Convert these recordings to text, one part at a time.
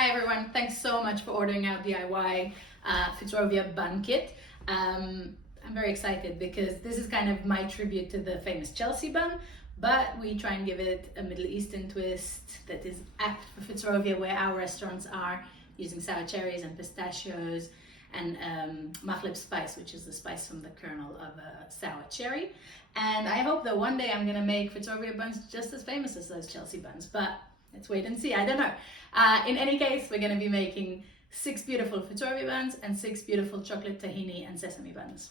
Hi everyone, thanks so much for ordering our DIY Fitzrovia Bun Kit. I'm very excited because this is kind of my tribute to the famous Chelsea bun, but we try and give it a Middle Eastern twist that is apt for Fitzrovia, where our restaurants are, using sour cherries and pistachios and mahleb spice, which is the spice from the kernel of a sour cherry. And I hope that one day I'm gonna make Fitzrovia buns just as famous as those Chelsea buns, but let's wait and see, I don't know. In any case, we're gonna be making 6 beautiful Fitzrovia buns and 6 beautiful chocolate tahini and sesame buns.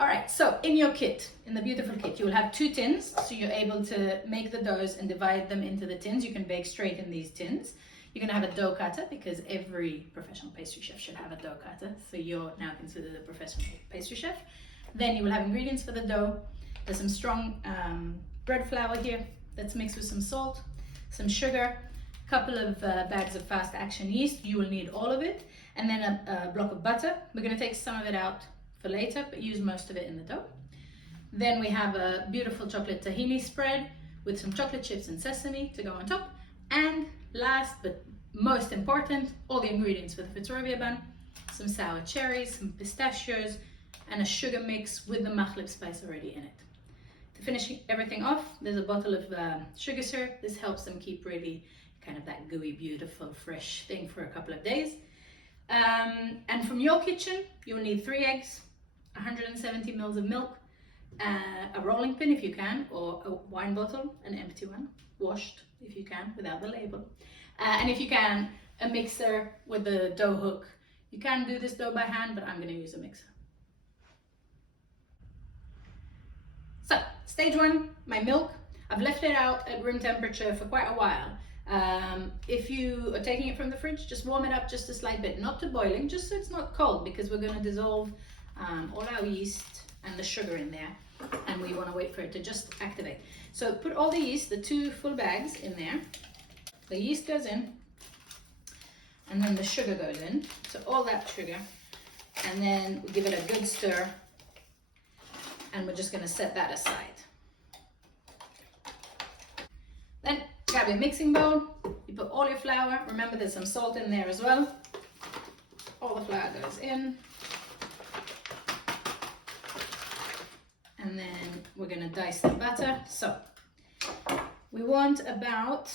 All right, so in your kit, in the beautiful kit, you will have 2 tins, so you're able to make the doughs and divide them into the tins. You can bake straight in these tins. You're gonna have a dough cutter because every professional pastry chef should have a dough cutter, so you're now considered a professional pastry chef. Then you will have ingredients for the dough. There's some strong bread flour here that's mixed with some salt, some sugar, a couple of bags of fast action yeast. You will need all of it, and then a block of butter. We're gonna take some of it out for later, but use most of it in the dough. Then we have a beautiful chocolate tahini spread with some chocolate chips and sesame to go on top. And last but most important, all the ingredients for the Fitzrovia bun: some sour cherries, some pistachios, and a sugar mix with the mahleb spice already in it. To finish everything off, there's a bottle of sugar syrup. This helps them keep really kind of that gooey, beautiful, fresh thing for a couple of days. And from your kitchen, you'll need 3 eggs, 170 mils of milk, a rolling pin if you can, or a wine bottle, an empty one, washed if you can, without the label. And if you can, a mixer with the dough hook. You can do this dough by hand, but I'm going to use a mixer. So, stage 1, my milk. I've left it out at room temperature for quite a while. If you are taking it from the fridge, just warm it up just a slight bit, not to boiling, just so it's not cold, because we're going to dissolve all our yeast and the sugar in there, and we want to wait for it to just activate. So put all the yeast, the 2 full bags, in there. The yeast goes in, and then the sugar goes in, so all that sugar, and then we give it a good stir, and we're just going to set that aside. Then grab your mixing bowl, you put all your flour. Remember, there's some salt in there as well. All the flour goes in, and then we're going to dice the butter. So we want about,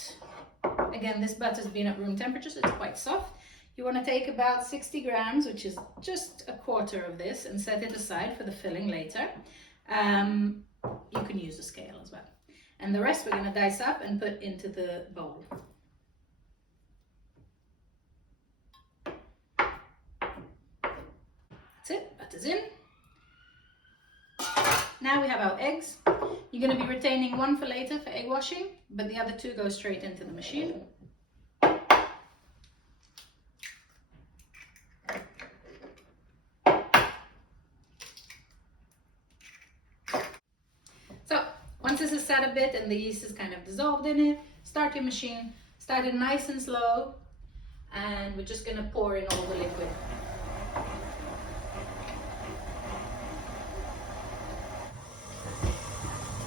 again, this butter's been at room temperature, so it's quite soft. You want to take about 60 grams, which is just a quarter of this, and set it aside for the filling later. You can use a scale as well. And the rest we're going to dice up and put into the bowl. That's it, butter's in. Now we have our eggs. You're going to be retaining 1 for later for egg washing, but the other 2 go straight into the machine. So once this is sat a bit and the yeast is kind of dissolved in it, start your machine. Start it nice and slow, and we're just going to pour in all the liquid.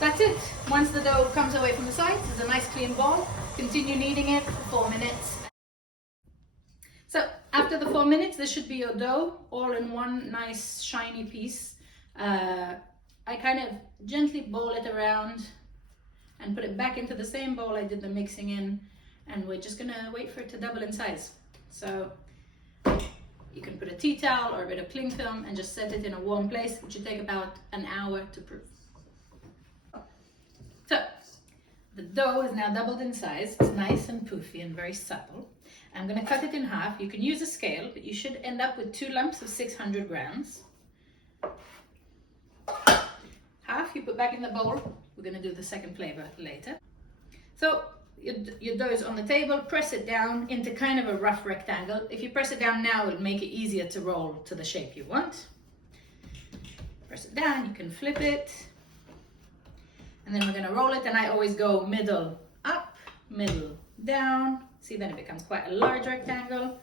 That's it. Once the dough comes away from the sides, it's a nice clean ball. Continue kneading it for 4 minutes. So after the 4 minutes, this should be your dough, all in one nice shiny piece. I kind of gently bowl it around and put it back into the same bowl I did the mixing in, and we're just gonna wait for it to double in size. So you can put a tea towel or a bit of cling film and just set it in a warm place, which should take about an hour to proof. So the dough is now doubled in size. It's nice and poofy and very supple. I'm going to cut it in half. You can use a scale, but you should end up with 2 lumps of 600 grams. Half you put back in the bowl. We're going to do the second flavor later. So your dough is on the table. Press it down into kind of a rough rectangle. If you press it down now, it'll make it easier to roll to the shape you want. Press it down. You can flip it. And then we're going to roll it, and I always go middle up, middle down. See, then it becomes quite a large rectangle.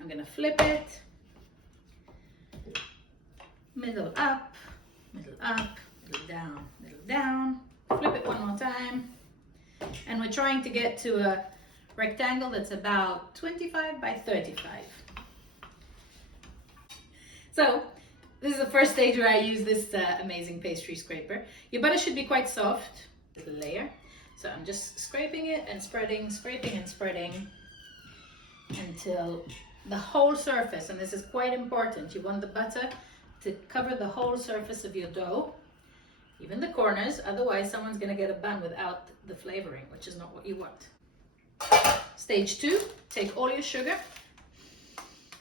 I'm going to flip it. Middle up, middle down, middle down. Flip it one more time. And we're trying to get to a rectangle that's about 25 by 35. So this is the first stage where I use this amazing pastry scraper. Your butter should be quite soft, little layer. So I'm just scraping it and spreading, scraping and spreading until the whole surface, and this is quite important, you want the butter to cover the whole surface of your dough, even the corners, otherwise someone's going to get a bun without the flavoring, which is not what you want. Stage 2, take all your sugar,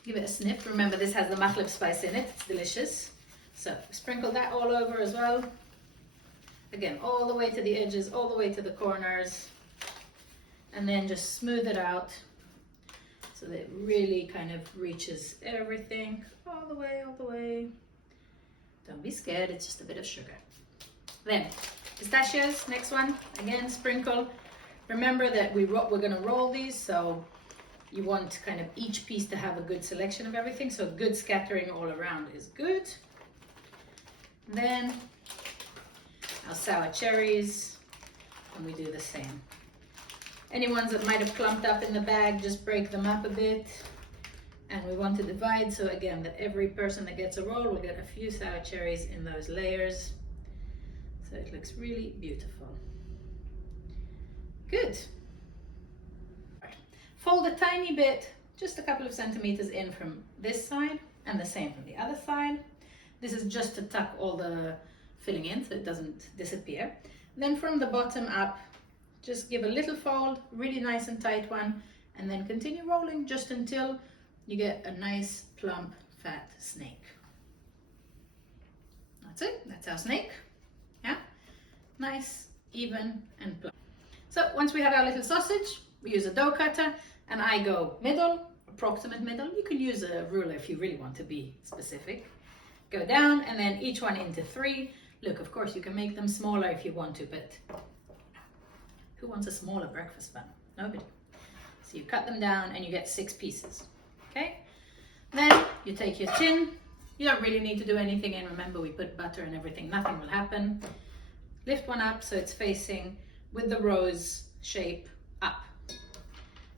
give it a sniff. Remember, this has the maghrib spice in it, it's delicious. So sprinkle that all over as well. Again, all the way to the edges, all the way to the corners, and then just smooth it out so that it really kind of reaches everything all the way, all the way. Don't be scared, it's just a bit of sugar. Then pistachios, next one, again, sprinkle. Remember that we're going to roll these, so you want kind of each piece to have a good selection of everything, so good scattering all around is good. Then our sour cherries, and we do the same. Any ones that might have clumped up in the bag, just break them up a bit. And we want to divide, so again, that every person that gets a roll will get a few sour cherries in those layers. So it looks really beautiful. Good. Fold a tiny bit, just a couple of centimeters in from this side, and the same from the other side. This is just to tuck all the filling in so it doesn't disappear. Then from the bottom up, just give a little fold, really nice and tight one, and then continue rolling just until you get a nice plump fat snake. That's it, that's our snake. Yeah, nice, even and plump. So once we have our little sausage, we use a dough cutter, and I go middle, approximate middle. You can use a ruler if you really want to be specific. Go down, and then each one into 3. Look, of course you can make them smaller if you want to, but who wants a smaller breakfast bun? Nobody. So you cut them down and you get 6 pieces, okay? Then you take your tin. You don't really need to do anything, and remember we put butter and everything, nothing will happen. Lift one up so it's facing with the rose shape up.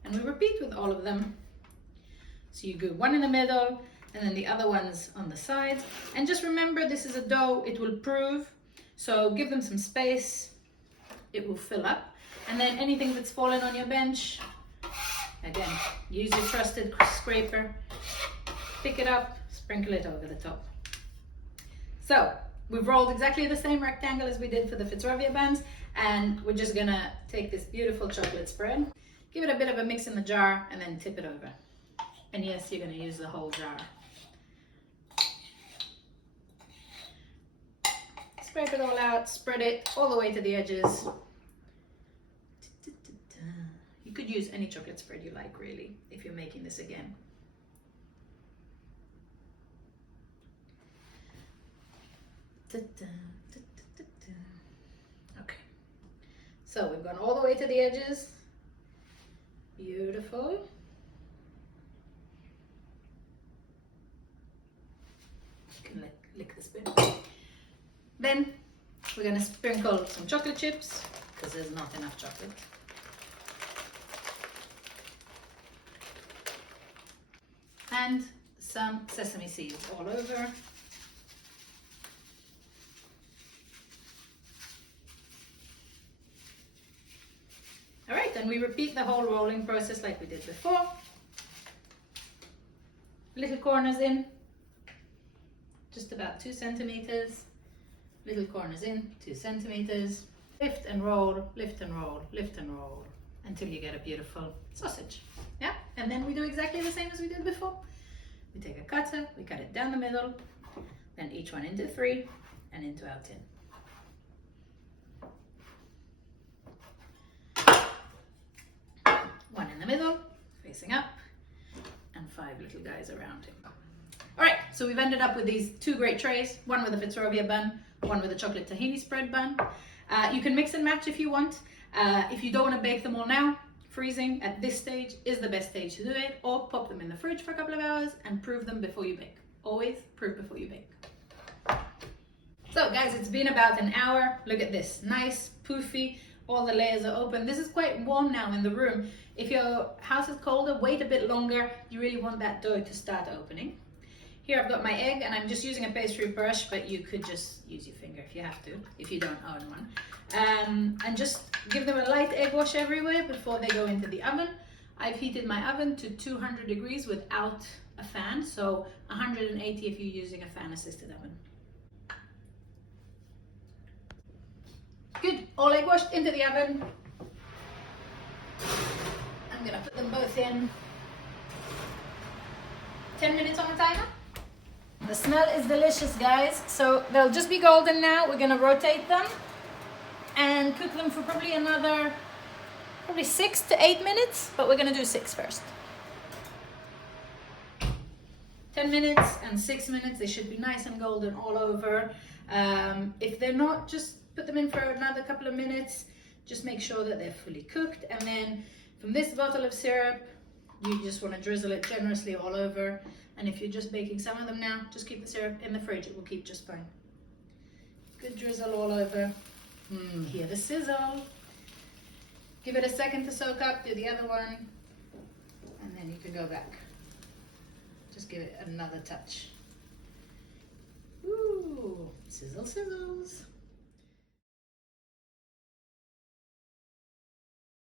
And we repeat with all of them. So you do one in the middle, and then the other ones on the sides. And just remember, this is a dough, it will prove. So give them some space, it will fill up. And then anything that's fallen on your bench, again, use your trusted scraper, pick it up, sprinkle it over the top. So we've rolled exactly the same rectangle as we did for the Fitzrovia buns, and we're just gonna take this beautiful chocolate spread, give it a bit of a mix in the jar, and then tip it over. And yes, you're gonna use the whole jar. Scrape it all out, spread it all the way to the edges. You could use any chocolate spread you like, really, if you're making this again. Okay, so we've gone all the way to the edges. Beautiful. You can lick the spoon. Then we're going to sprinkle some chocolate chips, because there's not enough chocolate. And some sesame seeds all over. All right, and we repeat the whole rolling process like we did before. Little corners in, just about 2 centimeters. Little corners in, 2 centimeters. Lift and roll, lift and roll, lift and roll, until you get a beautiful sausage. Yeah, and then we do exactly the same as we did before. We take a cutter, we cut it down the middle, then each one into 3 and into our tin. One in the middle, facing up, and 5 little guys around him. All right, so we've ended up with these 2 great trays, one with a Fitzrovia bun, one with a chocolate tahini spread bun. You can mix and match if you want. If you don't want to bake them all now, freezing at this stage is the best stage to do it, or pop them in the fridge for a couple of hours and prove them before you bake. Always prove before you bake. So guys, it's been about an hour. Look at this, nice, poofy, all the layers are open. This is quite warm now in the room. If your house is colder, wait a bit longer. You really want that dough to start opening. Here I've got my egg, and I'm just using a pastry brush, but you could just use your finger if you have to, if you don't own one. And just give them a light egg wash everywhere before they go into the oven. I've heated my oven to 200 degrees without a fan, so 180 if you're using a fan-assisted oven. Good, all egg washed into the oven. I'm gonna put them both in. 10 minutes on the timer. The smell is delicious, guys. So they'll just be golden now. We're gonna rotate them and cook them for probably another 6 to 8 minutes, but we're gonna do 6 first. 10 minutes and 6 minutes, they should be nice and golden all over. If they're not, just put them in for another couple of minutes. Just make sure that they're fully cooked. And then from this bottle of syrup, you just want to drizzle it generously all over. And if you're just baking some of them now, just keep the syrup in the fridge. It will keep just fine. Good drizzle all over. Hear the sizzle. Give it a second to soak up. Do the other one. And then you can go back. Just give it another touch. Ooh, sizzle sizzles.